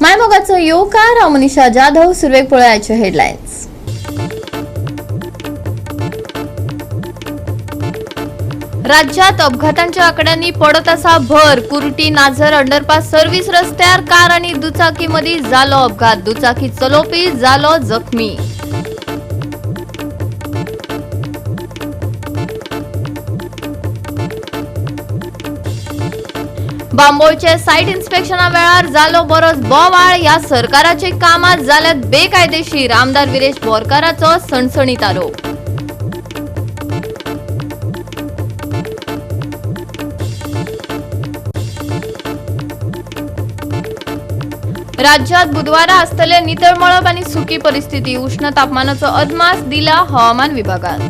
मायमोगाचं योकार मनीषा जाधव सुरवेक पळयाचे हेडलाईन्स। राज्यात अपघातांच्या आकड्यांनी पडत असा भर। कुर्टी नाझर अंडरपास सर्व्हिस रस्त्यार कार आणि दुचाकीमध्ये जालो अपघात। दुचाकी चलोवपी जालो जखमी। बांबोळचे साइट इन्स्पेक्शना वेळार जालो बरोच बोवाळ। या सरकाराचे कामात जाल्यात बेकायदेशीर। आमदार विरेश बोरकाराचो सणसणीत आरोप। राज्यात बुधवारा आसतले नितळ मळब आणि सुकी परिस्थिती। उष्ण तापमानाचो अदमास दिला हवामान विभागान।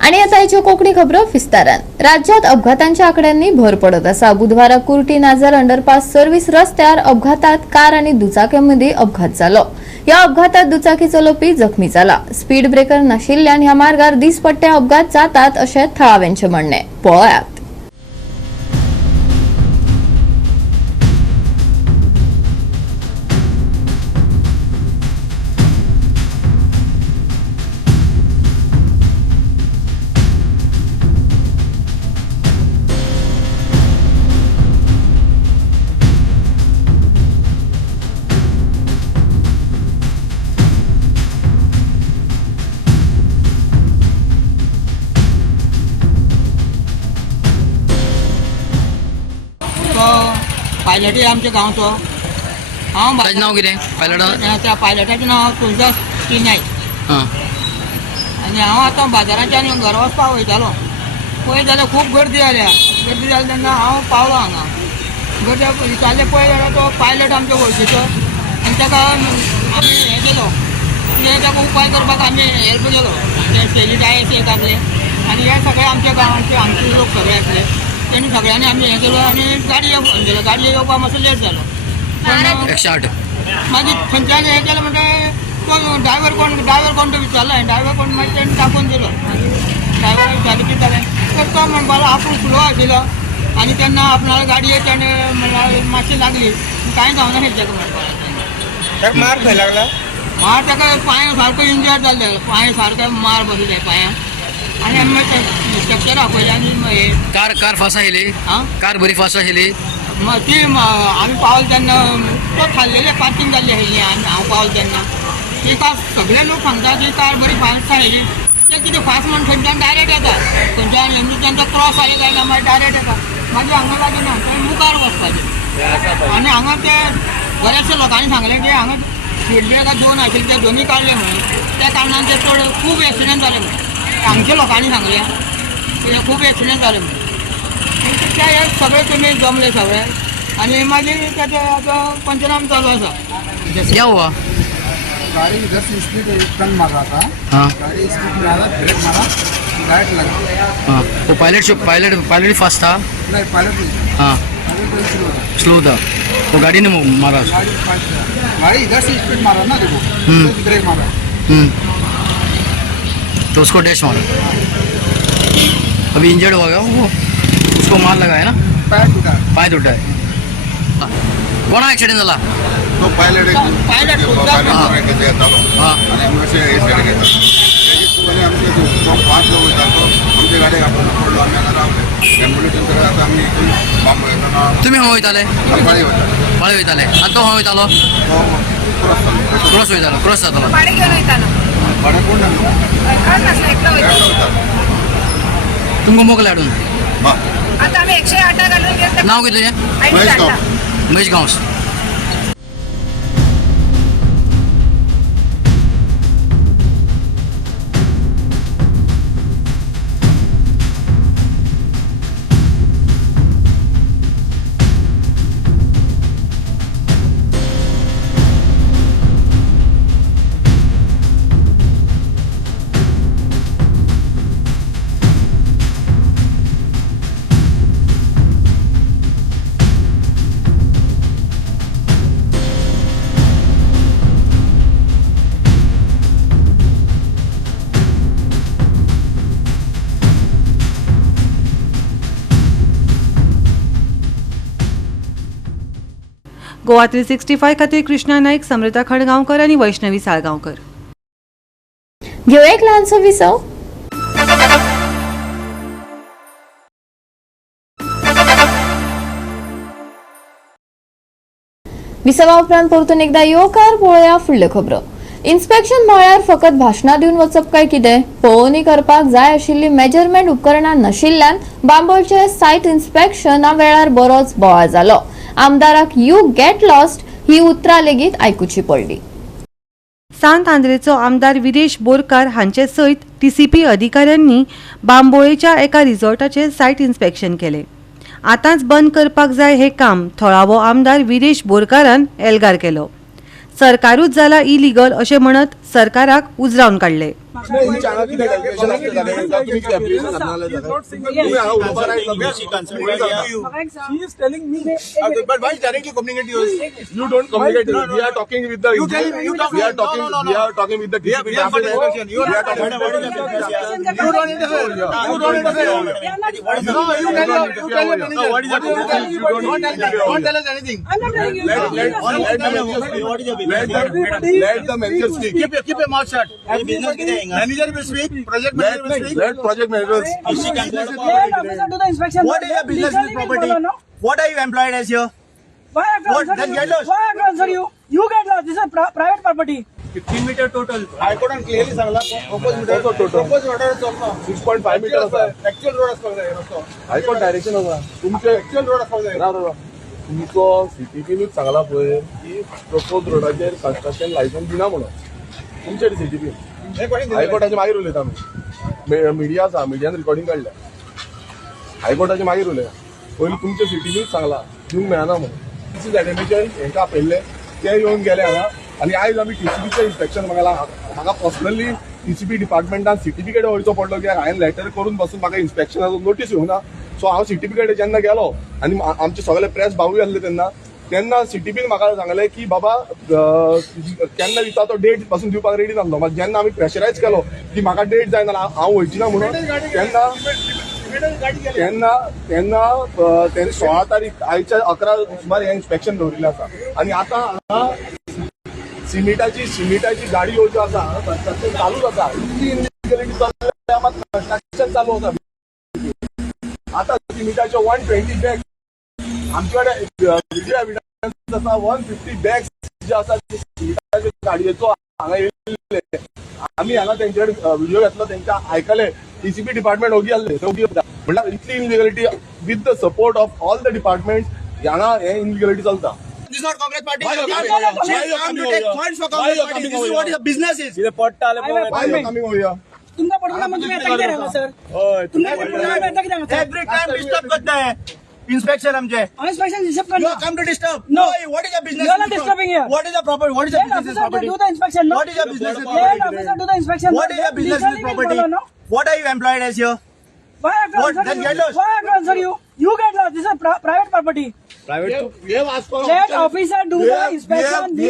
आणि आता याच्या कोकणी खबरो विस्तारान। राज्यात अपघातांच्या आकड्यांनी भर पडत असा। बुधवारा कुर्टी नाझर अंडरपास सर्व्हिस रस्त्यार अपघातात कार आणि दुचाकीमध्ये अपघात जालो। या अपघातात दुचाकी चलोवपी जखमी जाला। स्पीड ब्रेकर नाशिल्ल्यान ह्या मार्गार दिसपट्टे अपघात जातात अशें थळाव्यांचे म्हणणे। पळयात। पायलट आमच्या गांवचो हांव ताजें नांव कितें त्या पायलटाचें नांव तुळजास टी नायक। आनी हांव आतां बाजाराच्यान घरा वचपाक वयतालो। पळय जाल्यार खूब गर्दी जाल्या तेन्ना हांव पावलो हांगा। गर्दी विचारलें पळय जाल्यार तो पायलट आमच्या वळखीचो आनी ताका आमी हें केलो म्हणजे ताका उपाय करपाक आमी हेल्प केलो। ते सॅनिटायझर एक आसले आनी हे सगळे आमच्या गांवांचे हांगचे लोक सगळे आसले। त्यांनी सगळ्यांनी आमी हें केलो आनी गाडये फोन केलो। गाडये येवपाक मातसो लेट जालो। 108 मागीर थंयच्यान हें केलें म्हणटा तो ड्रायव्हर कोण तो विचारलो। ड्रायव्हर कोण मागीर तेणें टाकून दिलो। ड्रायव्हर विचारलें कितें जालें तर तो म्हणपाक आपूण स्लो आशिल्लो आनी तेन्ना आपणाले गाडये तेणें म्हणल्यार मातशी लागली कांय जावना हें ताका म्हणपाक। ताका मार खंय लागला? मार ताका पांयां सारको इंजर्ड जाल्ले पांय सारके मार बसले पांयां आनी आमी मागीर स्ट्रक्चर आपयलें आनी हें कार फास्ट आशिल्ली कार बरी फास्ट आशिल्ली ती आमी पावले तेन्ना तो थाल्लेले पार्किंग जाल्ली आशिल्ली आनी हांव पावलो तेन्ना ती कार सगळे लोक सांगता की कार बरी फास्ट आशिल्ली। ते कितें फास्ट म्हण थंयच्यान डायरेक्ट येता थंयच्यान तेंचो क्रॉस जाले काय मागीर डायरेक्ट येता मागीर हांगा लागीं ना थंय मुखार वचपाचें। आनी हांगा ते बऱ्याचशा लोकांनी सांगलें की हांगा स्पीड ब्रेकर 2 आशिल्ले ते दोनूय काडले म्हणून त्या कारणान ते चड खूब एक्सिडेंट जाले म्हणून हांगच्या लोकांनी सांगलें की खूब एक्सिडेंट जाले म्हणून। ते सगळे तुमी जमले सगळे आनी मागीर ताचे आतां पंचनाम चालू आसा। क्या हुआ? गाड़ी इधर से स्पीड टर्न मार रहा था। गाड़ी स्पीड में आ रहा ब्रेक मारा लाइट लगा। वो पायलट फास्ट था? नहीं पायलट नहीं स्लो था। तो गाड़ी ने मारा उसको? गाड़ी इधर से स्पीड मारा ना देखो ब्रेक मारा तो उसको डैश मारा। अभी इंजर्ड हो गया वो उसको मार लगा है ना? पाय टूटा है। कोणा ॲक्सिडेंट झाला? तो पायलट पायलट आणि असे हे सगळे घेतात त्याच्यामुळे आमचे 5 लोक जातो आमच्या गाडी आपण पडलो आम्ही आता रावले ॲम्ब्युलन्स आता आम्ही इथून बांबो येताना तुम्ही हवं येताले? पाळी होता पाळी वयताले आनी तो हवं येतालो? क्रॉस वयतालो क्रॉस जातालो भाडे घेऊन येताना भाडे कोण तुमकां मोकले हाडून? आता आम्ही 108 घालून घेतलं। नाव कितें तुजें? महेश गांवस। गोवा 365 खातीर कृष्णा नाईक, समृता खडगांवकर आणि वैष्णवी साळगांवकर. घेऊया एक लहानसो विसव. विसवा उपरांत परतून एकदा येवकार पळोवया फुडल्यो खबरो. इन्स्पेक्शन म्हळ्यार फकत भाशणां दिवन वचप काय कितें? पळोवणी करपाक जाय आशिल्ली मेजरमेंट उपकरणां नाशिल्ल्यान बांबोळचे सायट इन्स्पेक्शना वेळार बरोच बोवाळ जालो. आमदाराक यू गेट लॉस्ट ही उतरां लेगीत आयकुची पडली. सांत आंद्रेचो आमदार विरेश बोरकार हांचे सयत TCP अधिकाऱ्यांनी बांबोळेच्या एका रिसॉर्टाचे सायट इन्स्पेक्शन केले. आतांच बंद करपाक जाय हे काम थळावो आमदार विरेश बोरकारान एल्गार केलो. सरकारूच जाला इलिगल अशें म्हणत सरकाराक उजरावन काडले. She is telling me. But why directly communicate to us? You don't communicate. We are talking with the. We are talking. We are talking with the. You are talking. You don't interfere. You don't interfere. No, you tell your manager. What is the Don't tell us anything. I'm not telling you. Let the manager speak. Keep your mouth shut. Manager will speak. Project manager will speak. Let project manager speak. Let officer do the inspection. What is your business with property? What are you employed as here? Why I have to What? answer Then you? get lost. Why I have to answer you? You get lost. This is private property. 15 meter total. I couldn't clearly सांगला propose meter propose order चलना 6.5 metre आसा actual road आसपाक जाय रस्तो high court direction आसा तुमचे actual road आसपाक जाय राव तुमचो CTPनीच सांगला पळय की प्रपोज रोडाचेर कंस्ट्रक्शन लायसन्स दिना म्हणून तुमचे CTP हायकोर्टाचे मागीर उलयता आमी मिडिया आसा मिडियान रिकॉर्डिंग काडल्या हायकोर्टाचे मागीर उलया पयलीं तुमचे CTPनीच सांगला दिवंक मेळना म्हणून दिस इज एडेमिशन हेंकां आपयल्ले ते येवन गेले हांगा आणि आयज आमी TCPचें इन्स्पेक्शन म्हाका पर्सनली TCP डिपार्टमेंटान CTP कडेन वयचो पडलो कित्याक हांवें लेटर करून बसून म्हाका इन्स्पेक्शनाचो नोटीस येवना सो हांव CTP कडेन जेन्ना गेलो आनी आमचे सगळे प्रेस भावूय आसले तेन्ना CTPन म्हाका सांगलें की बाबा केन्ना दिता तो डेट पासून दिवपाक रेडी नासलो मात जेन्ना आमी प्रेशरायज केलो की म्हाका डेट जाय नाल्यार हांव वयची ना म्हणून तेन्ना तेणे 16 तारीख आयच्या 11 सुमार हें इन्स्पेक्शन दवरिल्लें आसा आनी आतां सिमेंटाची गाडी येवच्यो आसा कंस्ट्रक्शन चालूच आसा इतली इनलिगलिटी चल्ल्या मात कंस्ट्रक्शन चालू आसा आतां सिमेंटाच्यो 120 बॅग्स आमचे कडेन व्हिडिओ एविडन्स आसा 150 बॅग्स जे आसा सिमेंटाच्यो गाडयेचो हांगा येयल्ले आमी हांगा तेंचे कडेन व्हिडिओ घेतलो तेंच्या आयकले TCP डिपार्टमेंट ओगी आसले म्हणल्यार इतली illegality with the support of all the departments हांगा हे इनलिगलिटी चलता. This is not Congress party. Why you come to take funds for Congress party. This is what your business is. Why you coming over here? तुमका पडला म्हणजे तुम्ही आता किती राहा सर? तुमका पडला म्हणजे आता किती राहा? Every time disturb करता है. Inspection हमचे. Inspection disturb You करना. have come to disturb. No. What is your business? You are not disturbing here. What is your property? What is your Let business officer property? do the inspection. No. What is your business with Let property? officer do the inspection. What is your business with Legally property? follow, no? What are you employed as here? Why I have to What? answer Then you? get lost. Why I have to answer you? You get lost. This is private property. We have asked for Let officer do the inspection. We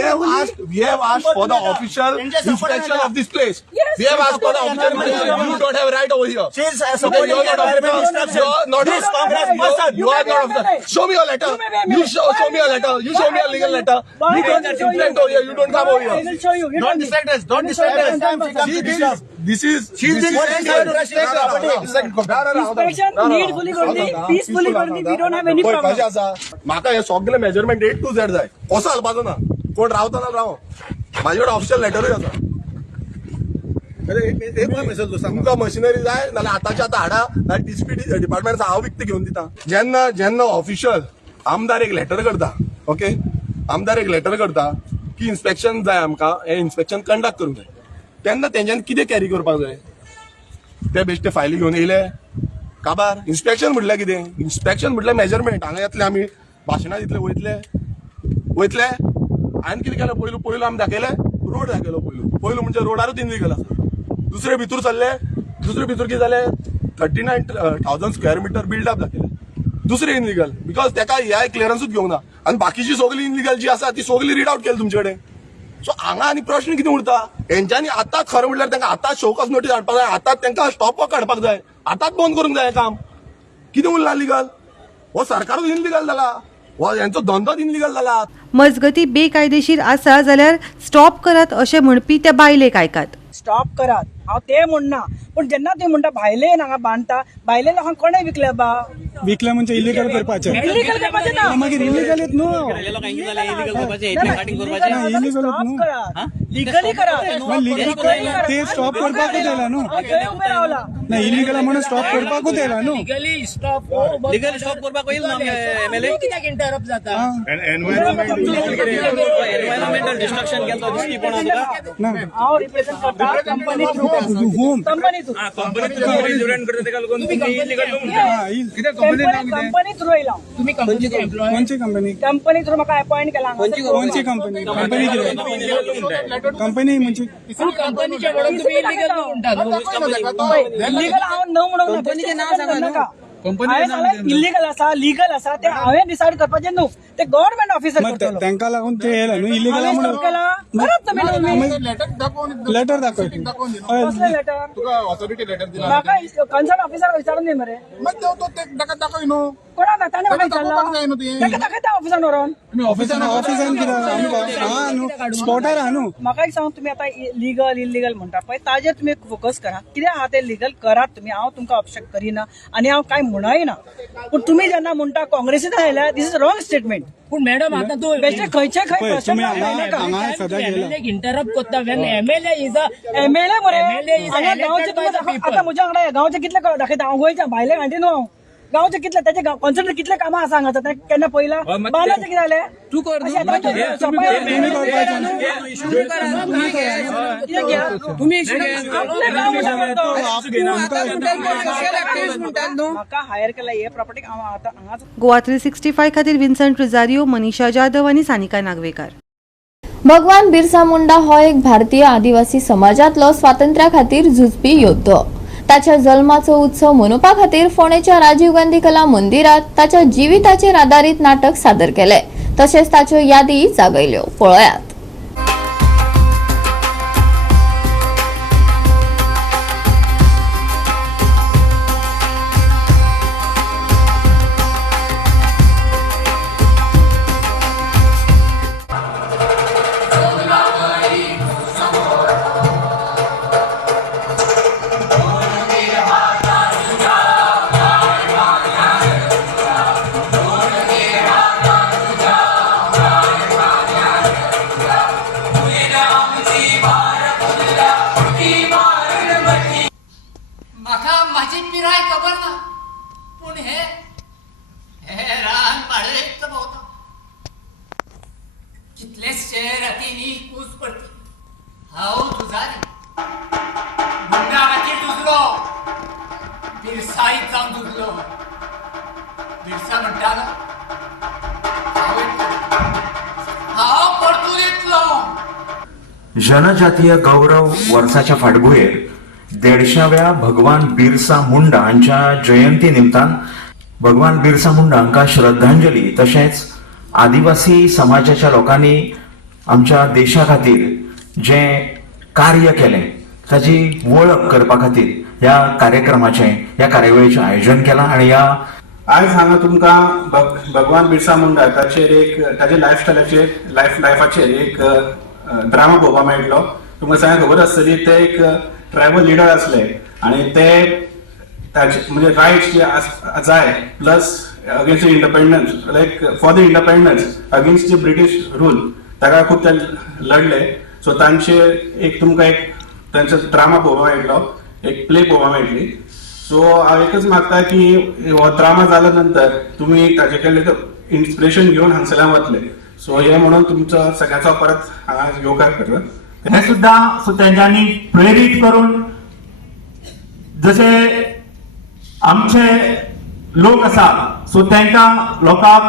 have asked for the official inspection of this place. Yes. We have asked for the official inspection. You don't have right over here. She is supporting You are not officer. You are not This Congress person. You are not officer. Show me your letter. You show me your letter. You show me a legal letter. You don't infect over here. You don't come over I here. will show you. Don't distract us. Don't distract us. This is Inspection needfully करनी, peacefully करनी. We don't have any कशें problem. आसा म्हाका हे सगळे measurement A to Z जाय कसो हलपाचो ना कोण रावता ना राव म्हाजे कडेन ऑफिशियल लेटरूय आसा तुमकां मशिनरी जाय नाल्यार आतांच्या आतां हाडा नाल्यार TCP डिपार्टमेंट हांव विकतें घेवन दिता जेन्ना ऑफिशियल आमदार एक लेटर करता ओके आमदार एक लेटर करता की इन्स्पेक्शन जाय आमकां हें इन्स्पेक्शन कंडक्ट करूंक जाय तेन्ना तेंच्यांनी कितें कॅरी करपाक जाय ते बेश्टे फायली घेवन येयले काबार इन्स्पेक्शन म्हटल्यार कितें इन्स्पेक्शन म्हटल्यार मेजरमेंट हांगा येतले आमी भाशणां दितले वयतले हांवें कितें केलें पयलू आमी दाखयले रोड दाखयलो पयलू म्हणजे रोडारूच इनलिगल आसा दुसरे भितूर कितें जालें 39,000 स्क्वेअर मिटर बिल्डअप दाखयलें दुसरे इनलिगल बिकॉज तेका ह्या क्लियरन्सूच घेवंक ना आनी बाकीची सगळी इनलिगल जी आसा ती सगळी रीड आउट केली तुमचे कडेन सो हांगा आनी प्रश्न कितें उरता हेंच्यांनी आतांच खरें म्हटल्यार तांकां आतांच शोकस नोटीस हाडपाक जाय आतांच तांकां स्टॉप वर्क काडपाक जाय आतांच बंद करूंक जाय काम कितें उरलां लिगल हो सरकारूच इनलिगल जाला हो यांचो धंदोच इनलिगल जाला. मजगती बेकायदेशीर आसा जाल्यार स्टॉप करात अशें म्हणपी त्या बायलेक आयकात. स्टॉप करात, हांव ते म्हणना, पण जेन्ना ते म्हणटा भायले हांगा बांधता, भायले लोकांक कोणें विकल्या बा? विकले म्हणजे इलिगल करपाचे. इलिगल करपाचें ना, मागीर इलिगल येत न्हू. लिगली करा. ते स्टॉप करपाकूच येयला न्हू. उभे रावला. नाही इलिगल म्हणून स्टॉप करपाकूच येयला न्हू. लिगल स्टॉप करपाक येईल ना एमएलए कित्याक इंटरप्ट जाता? एनवायरमेंटल डिस्ट्रक्शन केलो दिसती कोणा तुका? हांव रिप्रेझेंट करता company through. Company through. Company through येयला. तुम्ही कंपनीचो एम्प्लॉय? कोणची कंपनी? कंपनी थ्रू म्हाका अपॉइंट केला. कोणची कंपनी? कंपनी कितें? कंपनी म्हणजे कंपनीच्या वडून तुम्ही इलिगल म्हणटा. इलिगल हांव न म्हणूंक ना. कंपनीचें नांव सांगा न्हू. इलिगल आसा, लिगल आसा ते हांवें डिसायड करपाचें न्हू. ते गव्हर्नमेंट ऑफिसर मग करतलो. तांकां लागून ते येयला न्हू इलिगल हांवें म्हणून. स्टॉप केला. परत तुम्ही लेटर दाखय. कसले लेटर? तुका ऑथॉरिटी लेटर दिला. म्हाका कन्सर्न ऑफिसर विचारून दी मरे. मग देव तो ते ताका दाखय न्हू. कोणाक ताणें म्हाका दाखोवपाक जाय विचारला. न्हू तुवें. ताका दाखयता ऑफिसान व्हरोन. ऑफिसान कितें हा न्हू स्पॉटार हा न्हू. म्हाका एक सांग, तुम्ही आता लिगल इलिगल म्हणटा पळय, ताजेर तुमी फोकस करा. कितें आहा ते लिगल करात तुमी. हांव तुमकां ऑब्जेक्ट करिना आनी हांव कांय म्हणयना. पूण तुमी जेन्ना म्हणटा काँग्रेसीन आयल्या, दिस इज रॉंग स्टेटमेंट. पूण मॅडम आतां तूं बेश्टे खंयचे खंय पळय प्रश्न तुम्ही हांगा सद्या गेला. एमएलए इंटरप्ट करता Wien MLA is a MLA मरे. MLA is हांगा elected गांवचे by the तुमी people. आतां म्हज्या वांगडा गांवचे कितले दाखयता. हांव गोंयच्या भायले घांटी न्हू. हांव गांवचे कितले त्याचे कॉन्सर्ट कितले कामां आसा हांगासर ते केन्ना पयला. बांदाचे कितें जालें? तू कर न्हू. तुम्ही म्हाका हायर केला हे प्रॉपर्टी हांव आतां हांगाच. गोवा 365 खातीर विन्संट रोजारियो, मनीषा जाधव आनी सानिका नागवेकर. भगवान बिरसा मुंडा हो एक भारतीय आदिवासी समाजातलो स्वातंत्र्या खातीर झुजपी योद्धो. ताच्या जल्माचो उत्सव मनोवपा खातीर फोंडेच्या राजीव गांधी कला मंदिरात ताच्या जिविताचेर आदारीत नाटक सादर केले. तशेंच ताच्यो यादी जागयल्यो. पळयात. म्हाका माझी पिराय खबर ना, पूण हे रान पाडयत भोंवता. कितलेशे रातींनी कूस पडटी. हांव झुजारी मुंडा खातीर झुजलो. बिरसाईत जावन झुजलो. बिरसा म्हणटालो हांव परतून येतलो. जनजातीय गौरव वर्साच्या फाटभुंयेर 150व्या भगवान बिरसा मुंडा हांच्या जयंती निमतान भगवान बिरसा मुंडा हांकां श्रद्धांजली तशेंच आदिवासी समाजाच्या लोकांनी आमच्या देशा खातीर जे कार्य केलें ताची वळख करपा खातीर ह्या कार्यावळीचें आयोजन केलां. आनी ह्या आयज हांगा तुमकां भगवान बिरसा मुंडा ताचे लायफाचेर एक ड्रामा पळोवपाक मेळटलो. तुमकां सगळ्यांक खबर आसतली ते एक ट्रायबल लिडर असले आणि ते म्हणजे रायट्स जे जाय plus against independence like for the independence against the British rule ताका खूब ते लढले. सो तांचे एक तुमकां एक तांचो ड्रामा पळोवपाक मेळटलो, एक प्ले पळोवपाक मेळटली. सो हांव एकच मागता की हो ड्रामा जाल्या नंतर तुमी ताचे कडल्यान इन्स्पिरेशन घेवन हांगसरल्यान वतले. सो हे म्हणून तुमचो सगळ्यांचो परत हांगा योगा करता. हे सुद्धा सो त्यांनी प्रेरित करून जसे आमचे लोक आसा सो तांकां लोकांक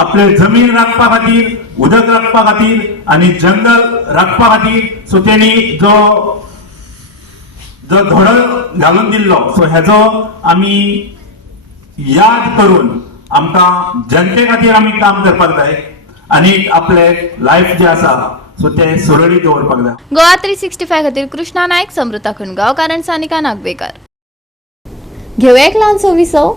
आपले जमीन राखपा खातीर, उदक राखपा खातीर आनी जंगल राखपा खातीर सो तेणी जो धडो घालून दिल्लो सो हेजो आमी याद करून आमकां जनते खातीर आमी काम करपाक जाय आनी आपले लायफ जे आसा सो ते सुरळीत दवरपाक जाय. गोवा 365 खातीर कृष्णा नायक, समृता खणगांवकार आनी सानिका नागवेकर. घेवया एक ल्हानसो विसव.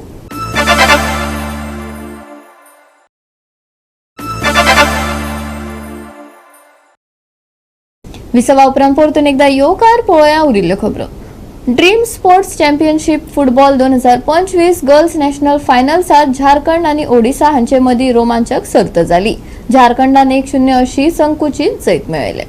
विसवा उपरांत परतून एकदा येवकार पळोवया उरिल्ल्यो खबरो. Dream Sports Championship football 2025 girls national फायनल्सात झारखंड आणि ओडिशा हांचे मदीं रोमांचक सर्त जाली. झारखंडान 1-0 अशी संकुचित जैत मेळयले.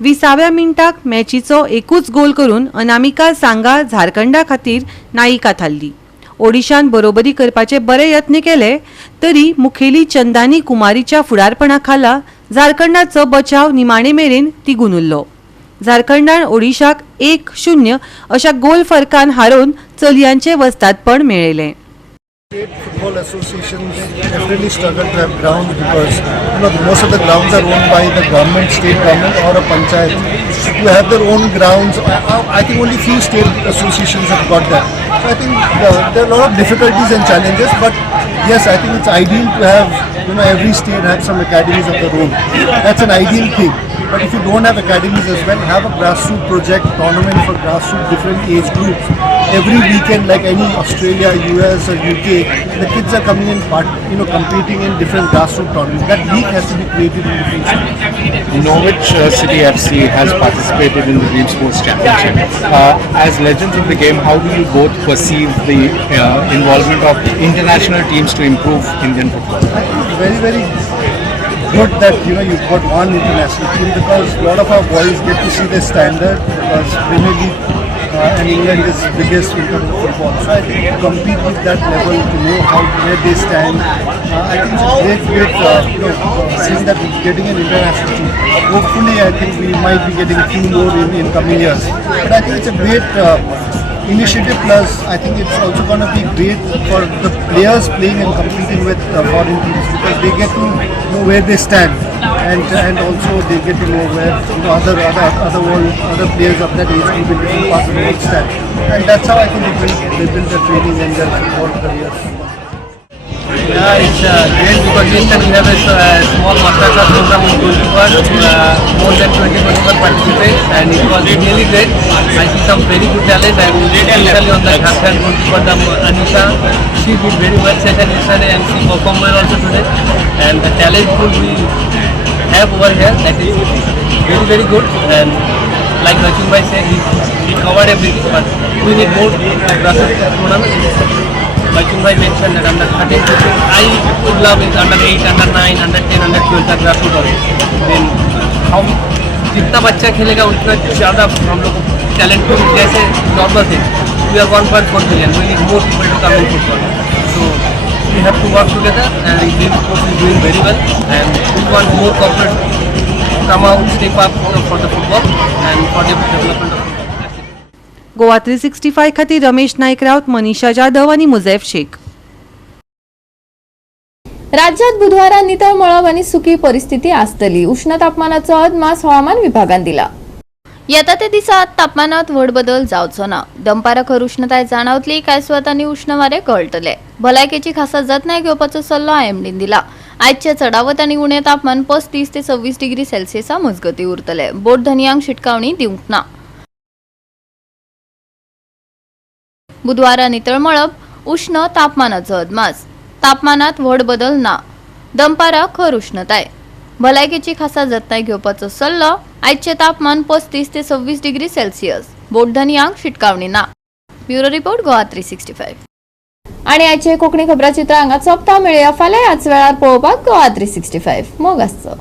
विसाव्या मिनटाक मॅचीचो एकूच गोल करून अनामिका सांगा झारखंडा खातीर नायिका थारली. ओडिशान बरोबरी करपाचे बरे यत्न केले तरी मुखेली चंदानी कुमारीच्या फुडारपणा खाला झारखंडाचो बचाव निमाणे मेरेन तिगून उरलो. झारखंडान ओडिशाक 1-0 अशा गोल फरकान हारोवन चलयांचे वस्तादपण मेळयलें. State Football Association definitely struggle to have grounds because most of the grounds are owned by the government, state government or a panchayat. To have their own grounds, I think only few state associations have got that. So I think there are a lot of difficulties and challenges, but yes, I think it's ideal to have every state have some academies of their own. That's an ideal thing. But if you don't have academies as well, have a grassroots project, tournament for grassroots, different age groups. Every weekend, like any Australia, US or UK, the kids are coming in competing in different grassroots tournaments. That league has to be created in different cities. Norwich City FC has participated in the Dream Sports Championship. As legends of the game, how do you both perceive the involvement of international teams to improve Indian football? I think it's very, very good that you've got one international team because a lot of our boys get to see their standard because Premier League and England is biggest in terms of football. So I think to compete with that level, to know where they stand, I think it's a great seeing that we're getting an international team. Hopefully, I think we might be getting a few more in coming years. But I think it's a great initiative, plus I think it's also going to be great for the players playing and competing with foreign teams because they get to know where they stand and also they get to know where other players of that age group in different parts of the world stand, and that's how I think they build their training and their football careers. Yeah, it's great because this time we have a small masterclass program in goalkeeper. More than 20 people participate and it was really great. I see some very good talent and especially on the left-hand goalkeeper, Anisha. She did very well session yesterday and she performed well also today. And the talent pool we have over here, that is very, very good. And like Rachin Bhai said, he covered everything, but we need more grassroots tournament. Rachin Bhai mentioned that under 13, I would love it under 8, under 9, under 10, under 12 का grassroots हो. Then हम जितना बच्चा खेलेगा उतना ज़्यादा हम लोग talent को जैसे नॉर्मल थे. We are 1.4 billion. We need more people to come in football. So we have to work together and Dream Sports is doing very well and we want more corporate come out, step up for the football and for the development of football. Goa 365 खातीर रमेश नाईक रावत, मनीषा जाधव आणि मुझैफ शेख. राज्यात बुधवारा नितळ मळब आणि सुकी परिस्थिती आसतली. उष्ण तापमानाचो अदमास हवामान विभागान दिला. येता ते दिसात तापमानात व्हड बदल जावचो ना. दनपारा खर उष्णताय जाणवतली. कांय सुवातांनी उष्ण वारे कळटले. भलायकेची खासा जतनाय घेवपाचो सल्लो आयएमडीन दिला. आजचे चढावत आणि उणे तापमान 35 ते 26 डिग्री सेल्सियसा मजगती उरतले. बोट धनियांक शिटकावणी दिवंक ना. बुधवारा नितळ मळब, उष्ण तापमानाचो अदमास. तापमानात व्हड बदल ना. दनपारा खर उष्णताय. भलायकेची खासा जतनाय घेवपाचो सल्लो. आजचे तापमान 35 ते 26 डिग्री सेल्सियस. बोट धनियांक शिटकावणी ना. Bureau report Goa 365. आणि आजचे कोकणी खबराचित्र हांगा सोंपता. मेळया फाल्यां ह्याच वेळार पळोवपाक गोवा 365. मोग आसचो.